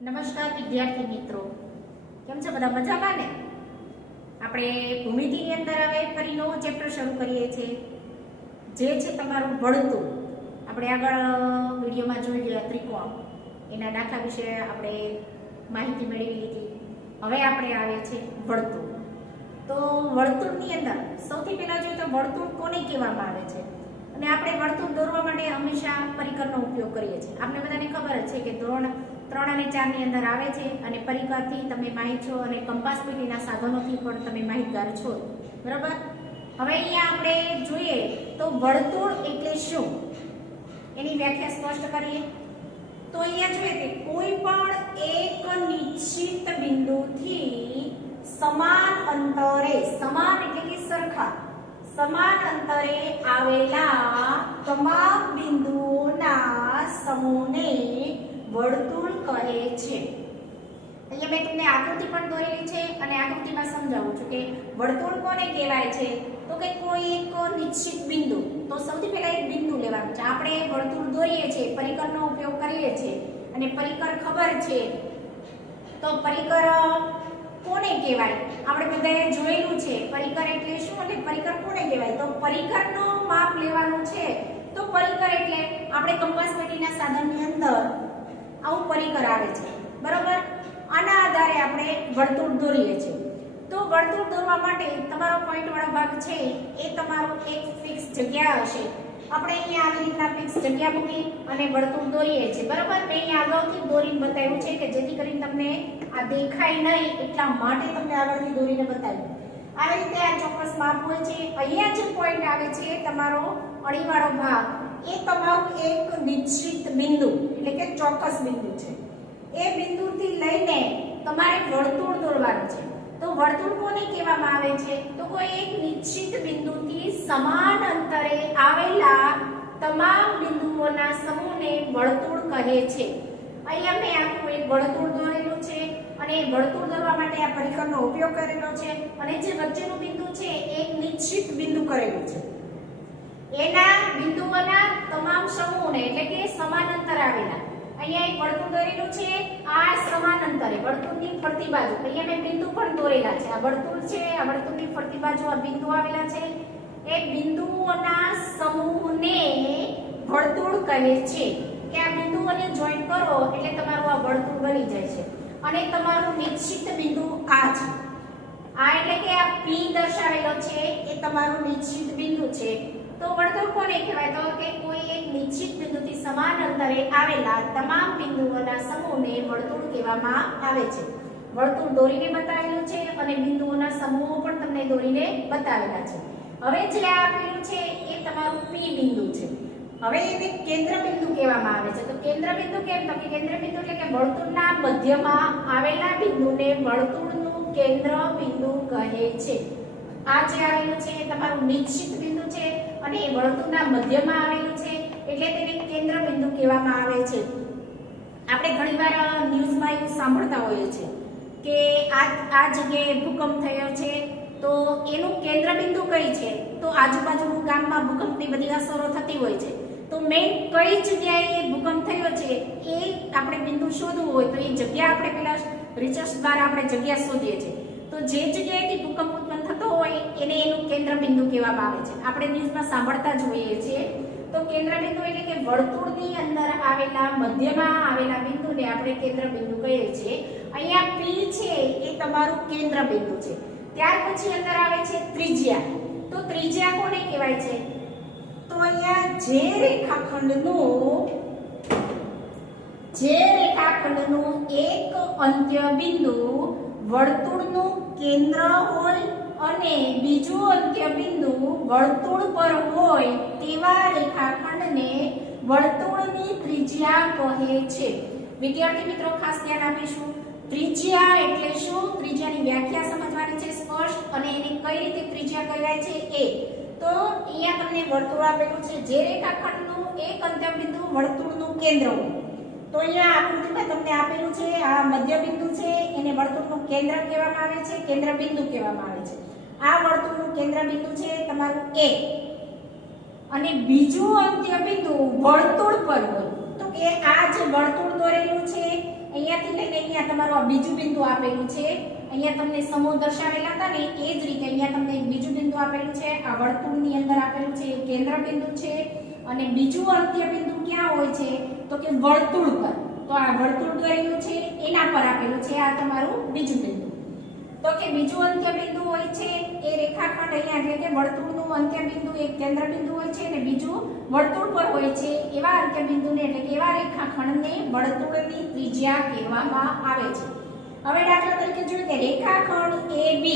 નમસ્કાર વિદ્યાર્થી મિત્રો, કેમ છો બધા? મજામાં ને? આપણે ભૂમિતિની અંદર હવે ફરી નવો ચેપ્ટર શરૂ કરીએ છીએ, જે છે તમારું વર્તુળ. આપણે આગળ વિડીયોમાં જોઈ ગયા ત્રિકોણ, એના દાખલા વિશે આપણે માહિતી મેળવી લીધી. હવે આપણે આવે છે વર્તુળ. તો વર્તુળની અંદર સૌથી પહેલા જોઈએ તો વર્તુળ કોને કહેવામાં આવે છે, અને આપણે વર્તુળ દોરવા માટે હંમેશા પરિકરનો ઉપયોગ કરીએ છીએ. આપણે બધાને ખબર જ છે કે ધોરણ 3 અને 4 ની અંદર આવે છે, અને પરિકરથી તમે માહિત છો, અને કંપાસ પેટીના સાધનોથી પણ તમે માહિતગાર છો, બરાબર? હવે અહીંયા આપણે જોઈએ તો વર્તુળ એટલે શું, એની વ્યાખ્યા સ્પષ્ટ કરીએ તો અહીંયા જોઈએ કે કોઈ પણ એક નિશ્ચિત બિંદુથી સમાન અંતરે, સમાન એટલે કે સરખા, સમાન અંતરે આવેલા તમામ બિંદુઓના સમૂહને વર્તુળ કહે છે. અહીંયા મેં તમને આકૃતિ પણ દોરેલી છે, અને આકૃતિમાં સમજાવું છું કે વર્તુળ કોને કહેવાય છે. તો કે કોઈ એક નિશ્ચિત બિંદુ, તો સૌથી પહેલા એક બિંદુ લેવાનું છે. આપણે વર્તુળ દોરીએ છીએ, પરિકરનો ઉપયોગ કરીએ છીએ, અને પરિકર ખબર છે, તો પરિકર કોને કહેવાય આપણે બધાએ જોયેલું છે. પરિકર એટલે શું અને પરિકર કોને કહેવાય? તો પરિકરનો માપ લેવાનું છે. તો પરિકર એટલે આપણે કંપાસ પેટીના સાધનની અંદર આવું પરિકર આવે છે, બરોબર? આના આધારે આપણે વર્તુળ દોરીએ છીએ. તો વર્તુળ દોરવા માટે તમારો પોઈન્ટ વાળો ભાગ છે એ તમારો એક ફિક્સ જગ્યા હશે. આપણે અહીંયા આવી રીતના ફિક્સ જગ્યા મૂકી અને વર્તુળ દોરીએ છીએ, બરાબર? મેં અહીંયા અગાઉથી દોરીને બતાવ્યું છે કે જેથી કરીને તમને આ દેખાય નહીં, એટલા માટે તમને આગળથી દોરીને બતાવ્યું. આવી રીતે આ ચોક્કસ માપ હોય છે. અહીંયા જે પોઈન્ટ આવે છે તમારો અણીવાળો ભાગ, એ તમારું એક નિશ્ચિત બિંદુ એટલે કે ચોક્કસ બિંદુ છે. એ બિંદુથી લઈને તમારે વર્તુળ દોરવાનું છે. તો વર્તુળ કોને કહેવામાં આવે છે? તો કોઈ એક નિશ્ચિત બિંદુથી સમાન અંતરે આવેલા તમામ બિંદુઓના સમૂહને વર્તુળ કહે છે. અહીંયા મેં આખું એક વર્તુળ દોરેલું છે, અને એ વર્તુળ દોરવા માટે આ પરિકરનો ઉપયોગ કરેલો છે, અને જે વચ્ચેનું બિંદુ છે એક નિશ્ચિત બિંદુ કરેલું છે. એના બિંદુઓના તમામ સમૂહને એટલે કે સમાન અંતરે આવેલા, અહીંયા એક વર્તુળ દોરેલું છે, આ સમાન અંતરે વર્તુળની ફરતી બાજુ, અહીંયા મેં બિંદુ પણ દોરેલા છે. આ વર્તુળ છે, આ વર્તુળની ફરતી બાજુ આ બિંદુ આવેલા છે. એ બિંદુઓના સમૂહને વર્તુળ કહે છે. કે આ બિંદુઓને જોઈન કરો એટલે તમારું આ વર્તુળ બની જાય છે, અને તમારું નિશ્ચિત બિંદુ આ છે. આ એટલે કે આ P દર્શાવેલો છે એ તમારું નિશ્ચિત બિંદુ છે. તો વર્તુળ કોને કહેવાય? તો કે કોઈ એક નિશ્ચિત બિંદુથી સમાન અંતરે આવેલા તમામ બિંદુઓના સમૂહને વર્તુળ કહેવામાં આવે છે. વર્તુળ દોરીને બતાવેલું છે, અને બિંદુઓના સમૂહો પણ તમને દોરીને બતાવેલા છે. હવે જે આપેલું છે એ તમારું P બિંદુ છે. હવે એને કેન્દ્ર બિંદુ કહેવામાં આવે છે. તો કેન્દ્ર બિંદુ કેમ? તો કે કેન્દ્ર બિંદુ એટલે કે વર્તુળના મધ્યમાં આવેલા બિંદુને વર્તુળનું કેન્દ્ર બિંદુ કહે છે. આ જે આવેલું છે એ તમારું નિશ્ચિત બિંદુ છે, અને એ વર્તુળના મધ્યમાં આવેલું છે, એટલે તેને કેન્દ્ર બિંદુ કહેવામાં આવે છે. આપણે ઘણીવાર ન્યૂઝમાં એવું સાંભળતા હોઈએ છીએ કે આ જગ્યાએ ભૂકંપ થયો છે, તો એનું કેન્દ્ર બિંદુ કઈ છે? તો આજુબાજુના ગામમાં ભૂકંપની બધી અસરો થતી હોય છે. તો મેઇન કઈ જગ્યાએ ભૂકંપ થયો છે એ આપણે બિંદુ શોધવું હોય તો એ જગ્યા આપણે પેલા રિસર્ચ દ્વારા આપણે જગ્યા શોધીએ છીએ. તો જે જગ્યાએથી ભૂકંપ ઉત્પન્ન થતો હોય એને એનું કેન્દ્ર બિંદુ કહેવામાં આવે છે. આપણે ન્યૂઝમાં સાંભળતા જ હોઈએ છીએ. તો કેન્દ્ર બિંદુ એટલે કે વર્તુળની અંદર આવેલા મધ્યમાં આવેલા બિંદુને આપણે કેન્દ્ર બિંદુ કહીએ છીએ. અહીંયા P છે એ તમારું કેન્દ્ર બિંદુ છે. ત્યાર પછી અંદર આવે છે ત્રિજ્યા. તો ત્રિજ્યા કોને કહેવાય છે? તો અહીંયા જે રેખાખંડનું એક અંત્ય બિંદુ વર્તુળનું કેન્દ્ર હોય અને બીજું અંત્ય બિંદુ વર્તુળ પર હોય તેવા રેખાખંડને વર્તુળની ત્રિજ્યા કહે છે. વિદ્યાર્થી મિત્રો, ખાસ ધ્યાન આપીશું. ત્રિજ્યા એટલે શું? ત્રિજ્યાની વ્યાખ્યા સમજવાની છે સ્પષ્ટ, અને એની કઈ રીતે ત્રિજ્યા કહેવાય છે એ. તો અહીંયા તમને વર્તુળ આપેલું છે, જે રેખાખંડનું એક અંત્ય બિંદુ વર્તુળનું કેન્દ્ર હોય. તો અહીંયા આકૃતિમાં તમને આપેલું છે આ મધ્ય બિંદુ છે, એને વર્તુળનું કેન્દ્ર કહેવામાં આવે છે, કેન્દ્ર બિંદુ કહેવામાં આવે છે. આ વર્તુળનું કેન્દ્ર બિંદુ છે તમારું A, અને બીજું અંત્ય બિંદુ વર્તુળ પર હોય. તો કે આ જે વર્તુળ દોરેલું છે અહીંયાથી લઈને અહીંયા તમારું આ બીજું બિંદુ આપેલું છે, અહીંયા તમને સમૂહ દર્શાવેલા હતા ને એ જ રીતે અહીંયા તમને એક બીજું બિંદુ આપેલું છે, આ વર્તુળની અંદર આપેલું છે, એ કેન્દ્ર બિંદુ છે અને બીજું અંત્ય બિંદુ ક્યાં હોય છે તો કે વર્તુળ પર. તો આ વર્તુળ દોરેલું છે એના પર આપેલું છે આ તમારું બીજું બિંદુ. તો કે બીજું અંત્ય બિંદુ હોય છે એ રેખાખંડ અહીંયા એટલે કે વર્તુળનું અંત્ય બિંદુ એક કેન્દ્ર બિંદુ હોય છે અને બીજું વર્તુળ પર હોય છે, એવા અંત્ય બિંદુને એટલે કે એવા રેખાખંડને વર્તુળની ત્રિજ્યા કહેવામાં આવે છે. હવે દાખલા તરીકે જોઈએ કે રેખાખંડ AB,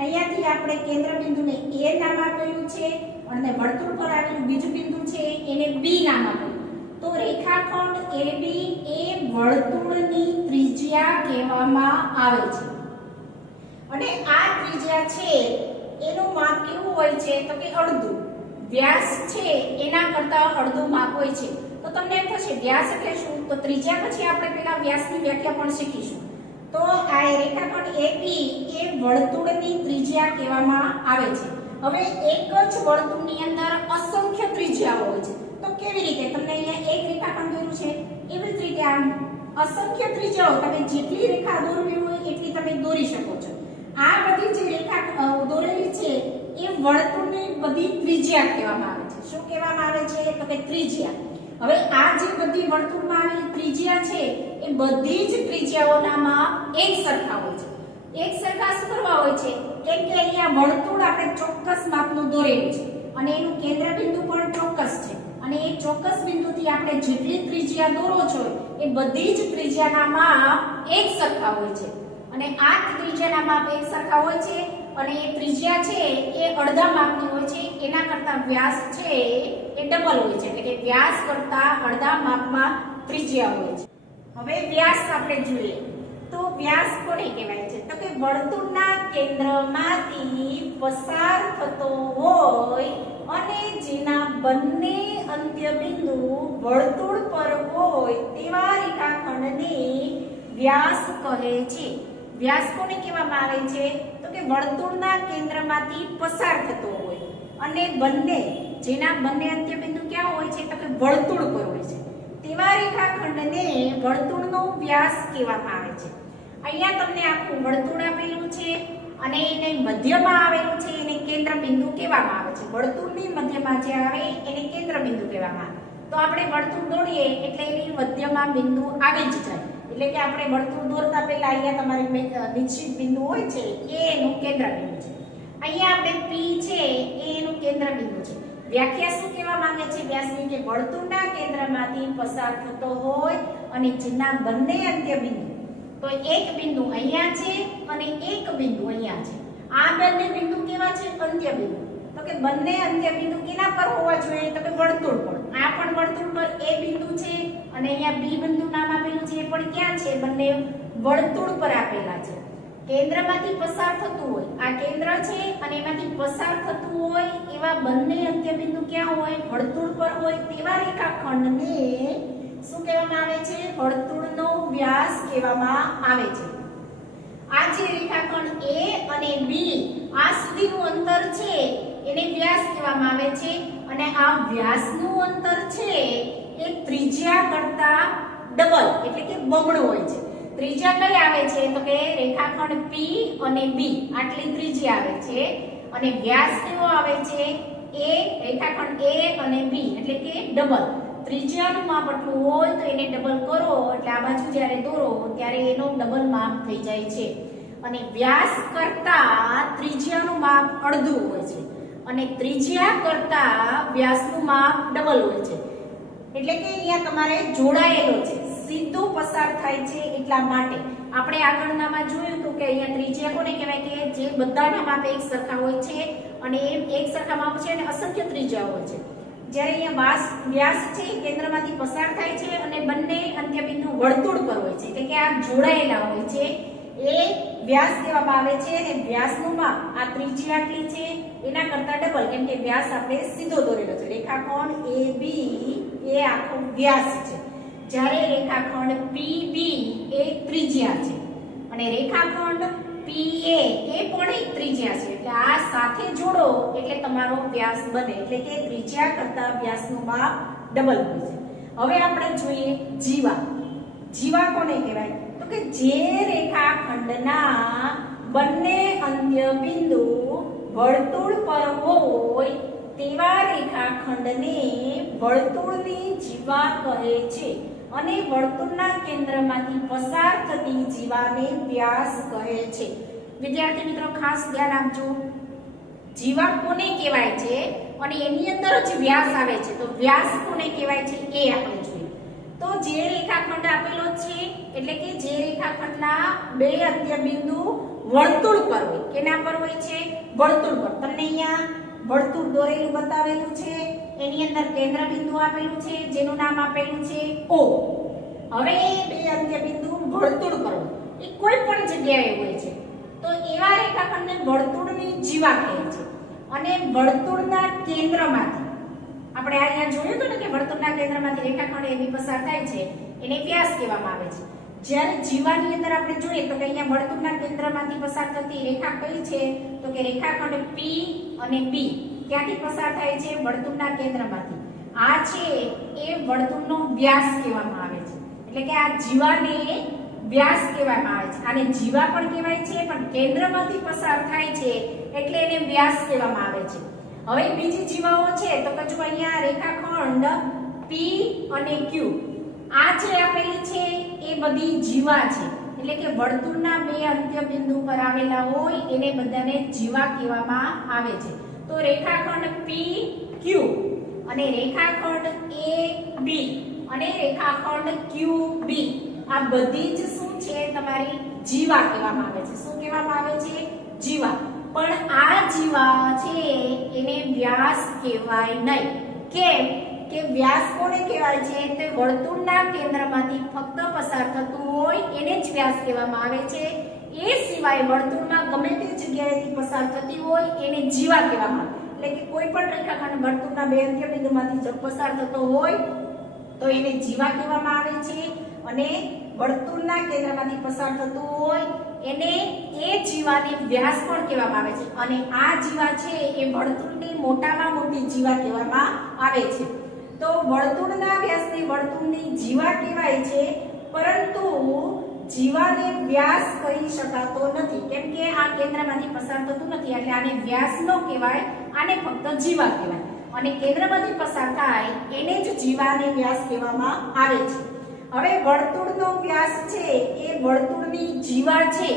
અહીંયાથી આપણે કેન્દ્ર બિંદુને A નામ આપેલું છે અને વર્તુળ પર આવેલું બીજું બિંદુ છે એને B નામ આપેલું. તો રેખાખંડ AB એ વર્તુળની ત્રિજ્યા કહેવામાં આવે છે. અને આ ત્રિજ્યા છે એનું માપ કેવું હોય છે તો કે અડધું. વ્યાસ છે એના કરતા અડધું માપ હોય છે. તો તમને એમ થશે વ્યાસ એટલે શું, તો ત્રિજ્યા પછી આપણે પેલા વ્યાસની વ્યાખ્યા પણ શીખીશું. તો આ રેખાખંડ AB એ વર્તુળની ત્રિજ્યા કહેવામાં આવે છે. હવે એક જ વર્તુળની અંદર અસંખ્ય ત્રિજ્યાઓ હોય છે. તો કેવી રીતે, તમને અહીંયા એક રેખાખંડ દોર્યું છે એવી જ રીતે આમ અસંખ્ય ત્રિજ્યાઓ, તમે જેટલી રેખા દોરવી હોય એટલી તમે દોરી શકો છો. આ બધી જે રેખા દોરેલી છે એ વર્તુળની બધી ત્રિજ્યા કહેવામાં આવે છે. શું કહેવામાં આવે છે તો કે ત્રિજ્યા. હવે આ જે બધી વર્તુળમાં આવેલી ત્રિજ્યા છે એ બધી જ ત્રિજ્યાઓના માપ એક સરખા હોય છે. એક સરખા શું કરવા હોય છે, કેમ કે અહીંયા વર્તુળ આપણે ચોક્કસ માપનું દોરેલું છે અને એનું કેન્દ્ર બિંદુ પણ ચોક્કસ છે અને એ ચોક્કસ બિંદુથી આપણે જેટલી ત્રિજ્યા દોરો છો એ બધી જ ત્રિજ્યાના માપ એક સરખા હોય છે. અને આ ત્રિજ્યાના માપ એક સરખા હોય છે અને એ ત્રિજ્યા છે એ અડધા માપની હોય છે, એના કરતા વ્યાસ છે એ ડબલ હોય છે, એટલે કે વ્યાસ કરતા અડધા માપમાં ત્રિજ્યા હોય છે. હવે વ્યાસ આપણે જોઈએ તો વ્યાસ કોને કહેવાય છે તો કે વર્તુળના કેન્દ્રમાંથી પસાર થતો હોય અને જેના બંને અંત્ય બિંદુ વર્તુળ પર હોય તેવા રેખાખંડને વ્યાસ કહે છે. વ્યાસ કોને કહેવામાં આવે છે તો કે વર્તુળના કેન્દ્રમાંથી પસાર થતો હોય અને જેના બંને અંત્ય બિંદુ ક્યાં હોય છે તો કે વર્તુળ પર હોય છે તેવા રેખાખંડને વર્તુળનો વ્યાસ કહેવામાં આવે છે. અહીંયા તમને આખું વર્તુળ આપેલું છે અને એને મધ્યમાં આવેલું છે એને કેન્દ્ર બિંદુ કહેવામાં આવે છે. વર્તુળની મધ્યમાં જે આવે એને કેન્દ્ર બિંદુ કહેવામાં આવે. તો આપણે વર્તુળ દોરીએ એટલે એની મધ્યમાં બિંદુ આવી જ જાય, એટલે કે આપણે વર્તુળ દોરતા પહેલા અહીંયા તમારી નિશ્ચિત બિંદુ હોય છે એ એનું કેન્દ્ર બિંદુ છે. અહીંયા આપણે P છે એ એનું કેન્દ્ર બિંદુ છે. વ્યાખ્યા શું કહેવા માંગે છે વ્યાસની, કે વર્તુળના કેન્દ્રમાંથી પસાર થતો હોય અને જેના બંને અંત્ય બિંદુ, તો એક બિંદુ અહીંયા છે અને એક બિંદુ અહીંયા છે. આ બંને બિંદુ કેવા છે અંત્ય બિંદુ. તો કે બંને અંત્ય બિંદુ કેના પર હોવા જોઈએ તો કે વર્તુળ પર. આ પણ વર્તુળ પર A બિંદુ છે અને અહીંયા B બિંદુ નામ આપેલું છે એ પણ ક્યાં છે, બંને વર્તુળ પર આપેલા છે. કેન્દ્રમાંથી પસાર થતું હોય, આ કેન્દ્ર છે અને એમાંથી પસાર થતું હોય એવા બંને અંત્ય બિંદુ ક્યાં હોય, વર્તુળ પર હોય તેવા રેખાખંડને શું કહેવામાં આવે છે, વર્તુળનો વ્યાસ કહેવામાં આવે છે. આ જે રેખાખંડ A અને B આ સુધીનું અંતર છે એને વ્યાસ કહેવામાં આવે છે અને આ વ્યાસનું અંતર છે એ ત્રિજ્યા કરતા ડબલ એટલે કે બમણું હોય છે. ત્રિજ્યા કઈ આવે છે તો કે રેખાખંડ P અને B આટલી ત્રિજ્યા આવે છે અને વ્યાસ કેવો આવે છે એ રેખાખંડ A અને B એટલે કે ડબલ. ત્રિજ્યાનું માપ આટલું હોય તો એને ડબલ કરો એટલે આ બાજુ જ્યારે દોરો ત્યારે એનો ડબલ માપ થઈ જાય છે. અને વ્યાસ કરતા ત્રિજ્યાનું માપ અડધું હોય છે અને ત્રિજ્યા કરતા વ્યાસનું માપ ડબલ હોય છે. એટલે કે અહીંયા તમારે જોડાયેલો છે, સીધો પસાર થાય છે. એટલા માટે આપણે આગળનામાં જોયું હતું કે અહીંયા ત્રિજ્યા કોને કહેવાય કે જે બધાના માપ એક સરખા હોય છે અને એ એક સરખા માપ છે અને અસંખ્ય ત્રિજ્યા હોય છે. જ્યારે અહીંયા વ્યાસ છે કેન્દ્રમાંથી પસાર થાય છે અને બંને અંત્ય બિંદુ વર્તુળ પર હોય છે, એટલે કે આ જોડાયેલા હોય છે એ વ્યાસ કહેવામાં આવે છે. અને વ્યાસનું માપ આ ત્રિજ્યા આટલી છે એના કરતા ડબલ, કેમ કે વ્યાસ આપણે સીધો દોરેલો છે. રેખાખંડ AB એ આખો વ્યાસ છે, જ્યારે રેખાખંડ PB એ ત્રિજ્યા છે અને રેખાખંડ PA એ પણ એક ત્રિજ્યા છે. એટલે આ સાથે જોડો એટલે તમારો વ્યાસ બને, એટલે કે ત્રિજ્યા કરતા વ્યાસનું માપ ડબલ હોય છે. હવે આપણે જોઈએ જીવા. જીવા કોને કહેવાય? તો કે જે રેખાખંડના બંને અંત્ય બિંદુ વર્તુળ પર હોય તેવા રેખાખંડને વર્તુળની જીવા કહે છે અને વર્તુળના કેન્દ્રમાંથી પસાર થતી જીવાને વ્યાસ કહે છે. વિદ્યાર્થી મિત્રો ખાસ ધ્યાન આપજો. જીવા કોને કહેવાય છે અને એની અંદર જ વ્યાસ આવે છે, તો વ્યાસ કોને કહેવાય છે એ આપણે જોઈએ. તો જે રેખાખંડ આપેલો છે એટલે કે જે રેખાખંડના બે અંત્ય બિંદુ વર્તુળ પર હોય, કેના પર હોય છે? વર્તુળ પર. તમને અહીંયા વર્તુળ દોરેલું બતાવેલું છે, એની અંદર કેન્દ્ર બિંદુ આપેલું છે જેનું નામ આપેલું છે O. હવે એ બે અંત્ય બિંદુ વર્તુળ પર હોય, એ કોઈ પણ જગ્યાએ હોય છે, તો એવા રેખાખંડને વર્તુળની જીવા કહે છે. અને વર્તુળના કેન્દ્રમાંથી આપણે અહીંયા જોયું હતું ને કે વર્તુળના કેન્દ્રમાંથી રેખાખંડ એવી પસાર થાય છે એને વ્યાસ કહેવામાં આવે છે. જ્યારે જીવાની અંદર આપણે જોઈએ તો કે અહીંયા વર્તુળના કેન્દ્રમાંથી પસાર થતી રેખા કઈ છે? તો કે રેખાખંડ P અને B ક્યાંથી પસાર થાય છે? વર્તુળના કેન્દ્રમાંથી. આ છે એ વર્તુળનો વ્યાસ કહેવામાં આવે છે. એટલે કે આ જીવાને વ્યાસ કહેવામાં આવે છે. આને જીવા પણ કહેવાય છે, પણ કેન્દ્રમાંથી પસાર થાય છે એટલે એને વ્યાસ કહેવામાં આવે છે. હવે બીજી જીવાઓ છે તો કે જો અહીંયા રેખાખંડ P અને Q આ જે આપેલી છે એ બધી જીવા છે. એટલે કે વર્તુળના બે અંત્ય બિંદુ પર આવેલા હોય એને બધાને જીવા કહેવામાં આવે છે. તો રેખાખંડ PQ અને રેખાખંડ AB અને રેખાખંડ QB આ બધી જ શું છે? તમારી જીવા કહેવામાં આવે છે. શું કહેવામાં આવે છે? જીવા. પણ આ જીવા છે એને વ્યાસ કહેવાય નહીં. કેમ કે વ્યાસ કોને કહેવાય છે? તો વર્તુળના કેન્દ્રમાંથી ફક્ત પસાર થતું હોય એને જ વ્યાસ કહેવામાં આવે છે. એ સિવાય વર્તુળમાં ગમે તે જગ્યાએથી પસાર થતી હોય એને જીવા કહેવામાં આવે. એટલે કે કોઈ પણ રેખાખંડ વર્તુળના બે અંત્ય બિંદુમાંથી પસાર થતો હોય તો એને જીવા કહેવામાં આવે છે. અને વર્તુળના કેન્દ્રમાંથી પસાર થતું હોય એને એ જીવાને વ્યાસ પણ કહેવામાં આવે છે. અને આ જીવા છે એ વર્તુળની મોટામાં મોટી જીવા કહેવામાં આવે છે. તો વર્તુળના વ્યાસને વર્તુળની જીવા કહેવાય છે, પરંતુ જીવાને વ્યાસ કહી શકાતો નથી. કેમ કે આ કેન્દ્રમાંથી પસાર થતું નથી એટલે આને વ્યાસ ન કહેવાય, આને ફક્ત જીવા કહેવાય. અને કેન્દ્રમાંથી પસાર થાય એને જ જીવાને વ્યાસ કહેવામાં આવે છે. હવે વર્તુળનો વ્યાસ છે એ વર્તુળની જીવા છે,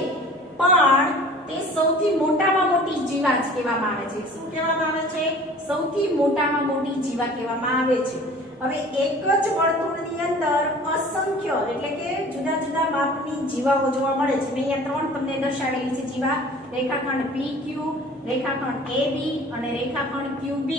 પણ તે સૌથી મોટામાં મોટી જીવા જ કહેવામાં આવે છે. શું કહેવામાં આવે છે? સૌથી મોટામાં મોટી જીવા કહેવામાં આવે છે. હવે એક જ વર્તુળની અંદર અસંખ્ય એટલે કે જુદા જુદા માપની જીવાઓ જોવા મળે છે. મેં અહીંયા ત્રણ તમને દર્શાવેલી છે જીવા. રેખાખંડ PQ, રેખાખંડ AB અને રેખાખંડ QB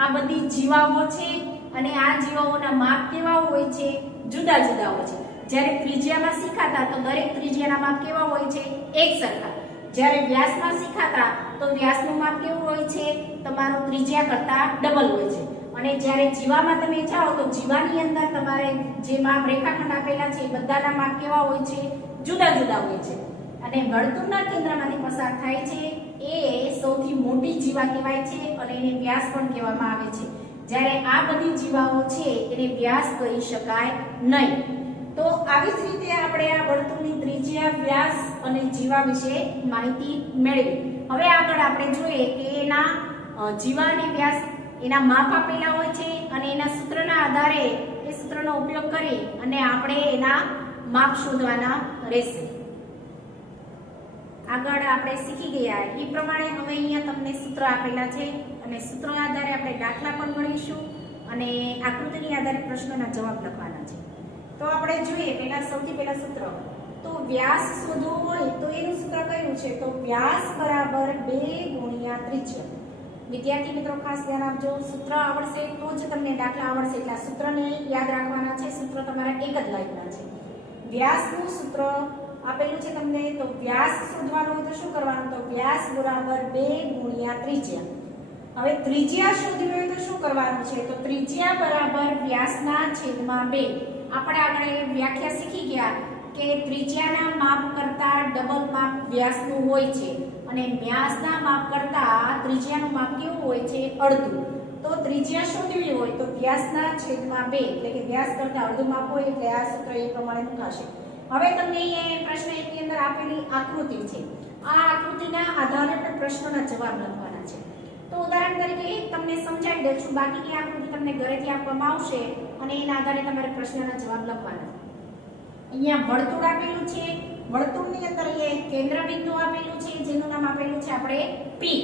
આ બધી જીવાઓ છે. અને આ જીવાઓના માપ કેવા હોય છે? જુદા જુદા હોય છે. જ્યારે ત્રિજ્યામાં શીખાતા તો દરેક ત્રિજ્યાના માપ કેવા હોય છે? એક સરખા. જ્યારે વ્યાસમાં શીખાતા તો વ્યાસનું માપ કેવું હોય છે? તમારું ત્રિજ્યા કરતા ડબલ હોય છે. અને જ્યારે જીવામાં તમે જાઓ તો જીવાની અંદર તમારે જે માપ રેખાખંડ આપેલા છે એ બધાના માપ કેવા હોય છે? જુદા જુદા હોય છે. અને વર્તુળના કેન્દ્રમાંથી પસાર થાય છે એ સૌથી મોટી જીવા કહેવાય છે અને એને વ્યાસ પણ કહેવામાં આવે છે. જ્યારે આ બધી જીવાઓ છે એને વ્યાસ કહી શકાય નહીં. તો આવી જ રીતે આપણે આ વર્તુળની ત્રિજ્યા, વ્યાસ અને જીવા વિશે માહિતી મેળવી. હવે આગળ આપણે જોઈએ કે એના જીવા અને વ્યાસ એના માપ આપેલા હોય છે અને એના સૂત્રના આધારે એ સૂત્રનો ઉપયોગ કરી અને આપણે એના માપ શોધવાના રહેશે. આગળ આપણે શીખી ગયા એ પ્રમાણે હવે અહીંયા તમને સૂત્ર આપેલા છે અને સૂત્રના આધારે આપણે દાખલા પણ ગણીશું અને આકૃતિની આધારે પ્રશ્નોના જવાબ લખવાના છે. તો આપણે જોઈએ સૌથી પહેલા સૂત્ર. તો વ્યાસ શોધવો હોય તો એનું સૂત્ર કયું છે? તો વ્યાસ બરાબર 2 ગુણ્યા ત્રિજ્યા. વિદ્યાર્થી મિત્રો ખાસ ધ્યાન આપજો. સૂત્ર આવડશે તો જ તમને દાખલા આવડશે. એટલે આ સૂત્રને યાદ રાખવાના છે. સૂત્ર તમારા એક જ લાઈનના છે. વ્યાસનું સૂત્ર આપેલું છે તમને. તો વ્યાસ શોધવાનો હોય તો શું કરવાનું? તો વ્યાસ બરાબર 2 ગુણ્યા ત્રિજ્યા. હવે ત્રિજ્યા શોધવી હોય તો શું કરવાનું છે? તો ત્રિજ્યા બરાબર વ્યાસના છેદમાં 2. આપણે આગળ વ્યાખ્યા શીખી ગયા કે ત્રિજ્યાના માપ કરતા ડબલ માપ વ્યાસનું હોય છે અને વ્યાસના માપ કરતા ત્રિજ્યાનું માપ કેવું હોય છે? અડધું. તો ત્રિજ્યા શોધવી હોય તો વ્યાસના છેદમાં 2 એટલે કે વ્યાસ કરતા અડધું માપ હોય એટલે આ સૂત્ર એ પ્રમાણે મુકાશે. હવે તમને અહીંયા પ્રશ્ન 1 ની અંદર આપેલી આકૃતિ છે. આ આકૃતિના આધારે પણ પ્રશ્નોના જવાબ લખવાના છે. તો ઉદાહરણ તરીકે તમને સમજાવી દઉં છું, બાકીની આકૃતિ તમને ઘરેથી આપવામાં આવશે અને એના આધારે તમારે પ્રશ્નના જવાબ લખવાના. અહીંયા વર્તુળ આપેલું છે, વર્તુળની અંદર અહીંયા એક કેન્દ્ર બિંદુ આપેલું છે જેનું નામ આપેલું છે આપણે P.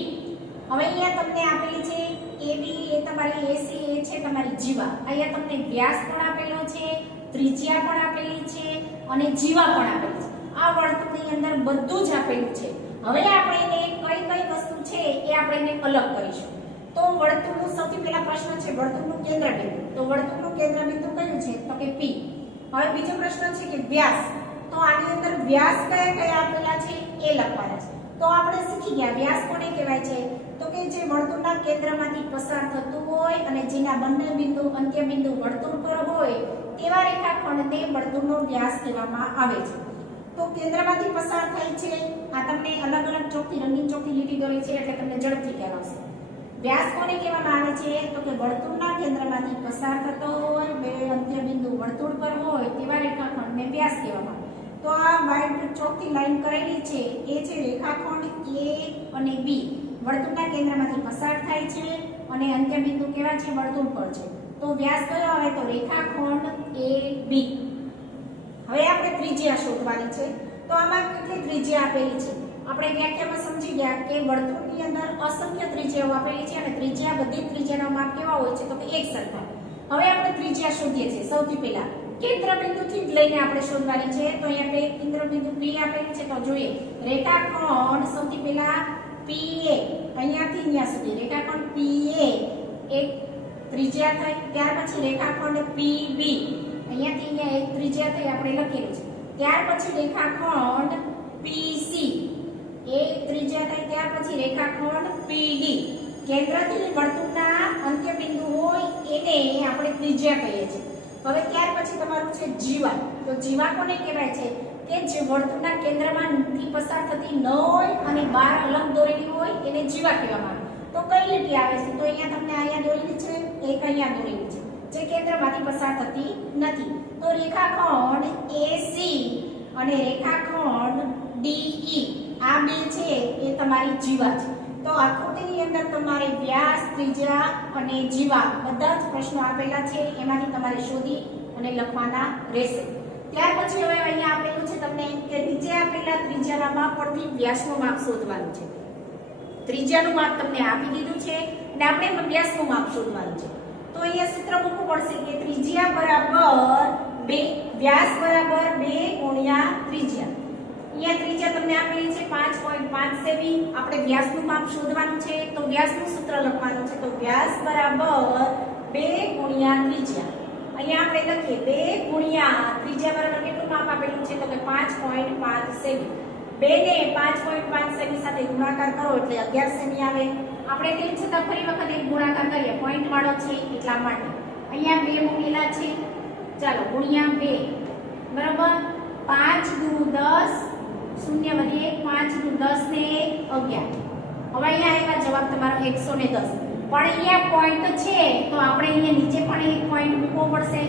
હવે અહીંયા તમને આપેલી છે AB એ તમારી AC એ છે તમારી જીવા. અહીંયા તમને વ્યાસ પણ આપેલો છે, ત્રિજ્યા પણ આપેલી છે અને જીવા પણ આપેલી છે. આ વર્તુળની અંદર બધું જ આપેલું છે. હવે આપણે એને કઈ કઈ વસ્તુ છે એ આપણે એને અલગ કરીશું. તો વર્તુળનું સૌથી પહેલા પ્રશ્ન છે વર્તુળનું કેન્દ્ર બિંદુ. તો વર્તુળનું કેન્દ્ર બિંદુ કયું છે તો કે P. હવે બીજો પ્રશ્ન છે કે વ્યાસ. તો આની અંદર વ્યાસ કયા કયા આપેલા છે એ લખવાના છે. તો આપણે શીખી ગયા વ્યાસ કોને કહેવાય છે તો કે જે વર્તુળના કેન્દ્રમાંથી પસાર થતું હોય અને જેના બંને બિંદુ અંત્ય બિંદુ વર્તુળ પર હોય તેવા રેખાખંડને વર્તુળનો વ્યાસ કહેવામાં આવે છે. તો કેન્દ્રમાંથી પસાર થાય છે. આ તમને અલગ અલગ ચોકથી રંગીન ચોકથી લીટી દોરી છે એટલે તમને ઝડપથી ખ્યાલ આવશે. વ્યાસ કોને કહેવામાં આવે છે તો કે વર્તુળના કેન્દ્રમાંથી પસાર થતો હોય બે અંત્ય બિંદુ વર્તુળ પર હોય તેવા રેખાખંડને વ્યાસ કહેવામાં આવે. તો આ વ્હાઇટ ચોકથી લાઈન કરેલી છે એ છે રેખાખંડ A અને B. વર્તુળના કેન્દ્રમાંથી પસાર થાય છે અને અંત્ય બિંદુ કેવા છે વર્તુળ પર છે. તો વ્યાસ કયો આવે તો રેખાખંડ AB. હવે આપણે ત્રિજ્યા શોધવાની છે. તો આમાં કેટલી ત્રિજ્યા આપેલી છે આપણે વ્યાખ્યામાં સમજી ગયા કે વર્તુળની અંદર અસંખ્ય ત્રિજ્યાઓ આપેલી છે અને ત્રિજ્યા બધી ત્રિજ્યાના માપ કેવા હોય છે તો કે એક સરખા. હવે આપણે ત્રિજ્યા શોધીએ છીએ. સૌથી પહેલા કેન્દ્ર બિંદુથી જ લઈને આપણે શોધવાની છે. તો અહીંયા કેન્દ્ર બિંદુ P આપેલું છે. તો જોઈએ રેખાખંડ સૌથી પહેલા PA અહીંયાથી અહીંયા સુધી રેખાખંડ PA એક ત્રિજ્યા થઈ. ત્યાર પછી રેખાખંડ PB અહીંયાથી અહીંયા એક ત્રિજ્યા થઈ આપણે લખેલું છે. ત્યાર પછી રેખાખંડ PC એક ત્રિજ્યા થઈ. ત્યાર પછી રેખાખંડ PD કેન્દ્રથી વર્તુળના અંત્ય બિંદુ હોય એને આપણે ત્રિજ્યા કહીએ છીએ. હવે ત્યાર પછી તમારું છે જીવા. તો જીવા કોને કહેવાય છે કે જે વર્તુળના કેન્દ્રમાંથી પસાર થતી ન હોય અને બહાર અલગ દોરેલી હોય એને જીવા કહેવામાં આવે. તો કઈ લીટી આવે છે તો અહીંયા તમને અહીંયા દોરેલી છે એક અહીંયા દોરેલી છે જે કેન્દ્રમાંથી પસાર થતી નથી. તો રેખાખંડ AC અને રેખાખંડ DE આ બે છે એ તમારી જીવા છે. તો આકૃતિની અંદર તમારે વ્યાસ ત્રિજ્યા અને જીવા બધા જ પ્રશ્નો આપેલા છે એમાંથી તમારે શોધી અને લખવાના રહેશે. ત્યાર પછી હવે અહીંયા આપેલું છે તમને કે નીચે આપેલા ત્રિજ્યાના માપ પરથી વ્યાસનું માપ શોધવાનું છે. ત્રિજ્યાનું માપ તમને આપી દીધું છે અને આપણે વ્યાસનું માપ શોધવાનું છે. તો અહીંયા સૂત્ર મૂકવું પડશે કે ત્રિજ્યા બરાબર 2 વ્યાસ બરાબર 2 ગુણ્યા ત્રિજ્યા. અહીંયા ત્રિજ્યા તમને આપેલી છે 5.5 સેમી. આપણે વ્યાસનું માપ શોધવાનું છે તો વ્યાસનું સૂત્ર લખવાનું છે. તો વ્યાસ બરાબર 2 ગુણ્યા ત્રિજ્યા. અહીંયા આપણે લખીએ 2 ગુણ્યા ત્રિજ્યા બરાબર કેટલું માપ આપેલું છે તો કે 5.5 સેમી. 2 ને 5.5 સેમી સાથે ગુણાકાર કરો એટલે 11 સેમી આવે. આપણે તેમ છતાં ફરી વખત એક ગુણાકાર કરીએ પોઈન્ટ વાળો છે એટલા માટે અહીંયા 2 મૂકેલા છે. ચાલો ગુણ્યા 2 બરાબર 5 દુ 10 શૂન્ય વધે 5 દુ 10 ને 11. હવે અહીંયા આવ્યા જવાબ તમારો 110. પણ અહીંયા પોઈન્ટ છે તો આપણે અહીંયા નીચે પણ એક પોઈન્ટ મૂકવો પડશે.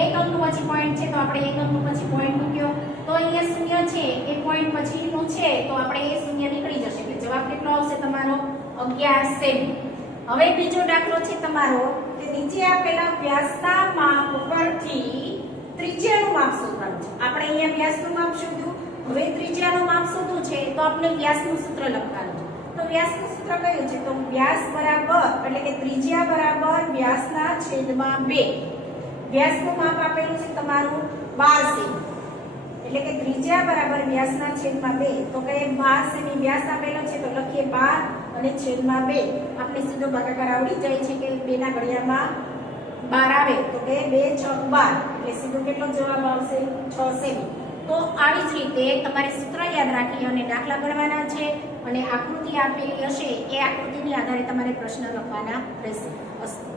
એક અંકનું પછી પોઈન્ટ છે તો આપણે એક અંકનું પછી પોઈન્ટ મૂક્યો તો અહીંયા શૂન્ય છે એ પોઈન્ટ પછીનું છે તો આપણે એ શૂન્ય નીકળી જશે એટલે જવાબ કેટલો આવશે તમારો 11 સેમી. હવે બીજો દાખલો છે તમારો કે નીચે આપેલા વ્યાસના માપ પરથી ત્રિજ્યાનું માપ શોધવાનું છે. આપણે અહીંયા વ્યાસનું માપ શોધ્યું. હવે ત્રિજ્યાનું માપ શોધવું છે તો આપણે વ્યાસનું સૂત્ર લખવાનું છે. તો વ્યાસનું સૂત્ર કયું છે તો વ્યાસ બરાબર એટલે કે ત્રિજ્યા બરાબર વ્યાસના છેદમાં 2. વ્યાસનું માપ આપેલું છે તમારું 12 સેમી એટલે કે ત્રિજ્યા બરાબર વ્યાસના છેદમાં 2. તો કે 12 સેમી વ્યાસ આપેલો છે તો લખીએ 12 અને છેદમાં 2. આપણે સીધો ભાગાકાર આવડી જાય છે કે 2 ના ઘડિયામાં 12 આવે તો કે 2 6 12 એટલે સીધો કેટલો જવાબ આવશે 6 સેમી. તો આવી જ રીતે તમારે સૂત્ર યાદ રાખી અને દાખલા ગણવાના છે અને આકૃતિ આપેલી હશે એ આકૃતિની આધારે તમારે પ્રશ્ન લખવાના રહેશે. અસ્તુ.